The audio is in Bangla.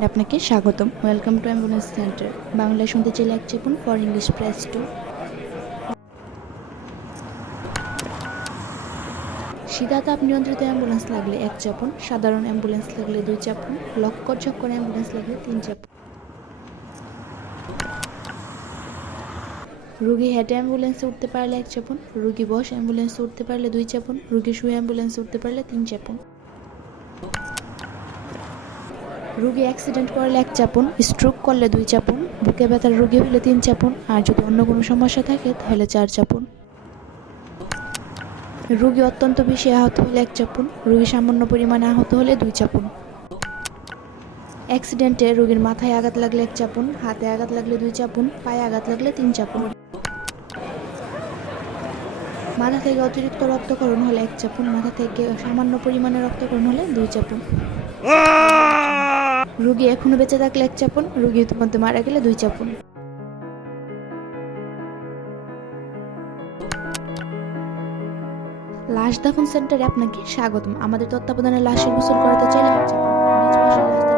সেকেন্ড আপনাকে স্বাগতম। Welcome to ambulance centre. বাংলায় শুনতে চাইলে 1 চাপুন, ফর ইংলিশ প্রেস 2। শীতা তাপ নিয়ন্ত্রিত অ্যাম্বুলেন্স লাগলে 1 চাপুন, সাধারণ অ্যাম্বুলেন্স লাগলে 2 চাপুন, লক্কর ঝক্কর অ্যাম্বুলেন্স লাগলে 3 চাপুন। রুগী হেঁটে অ্যাম্বুলেন্সে উঠতে পারলে 1 চাপুন, রুগী বসে অ্যাম্বুলেন্সে উঠতে পারলে 2 চাপুন, রুগী শুয়ে অ্যাম্বুলেন্সে উঠতে পারলে 3 চাপুন। রুগী অ্যাক্সিডেন্ট করলে 1 চাপুন, স্ট্রোক করলে 2 চাপুন, বুকে ব্যথার রুগী হলে 3 চাপুন, আর যদি অন্য কোনো সমস্যা থাকে তাহলে 4 চাপুন। রুগী অত্যন্ত বেশি আহত হলে 1 চাপুন, রুগী সামান্য পরিমাণে আহত হলে 2 চাপুন। অ্যাক্সিডেন্টে রুগীর মাথায় আঘাত লাগলে 1 চাপুন, হাতে আঘাত লাগলে 2 চাপুন, পায়ে আঘাত লাগলে 3 চাপুন। মাথা থেকে অতিরিক্ত রক্তক্ষরণ হলে 1 চাপুন, মাথা থেকে সামান্য পরিমাণে রক্তক্ষরণ হলে 2 চাপুন। রুগী এখনো বেঁচে থাকলে 1 চাপুন, রুগী ইতিমধ্যে মারা গেলে 2 চাপুন। লাশ দাফন সেন্টারে আপনাকে স্বাগতম। আমাদের তত্ত্বাবধানে লাশের গোসল করাতে চাইলে 1 চাপুন।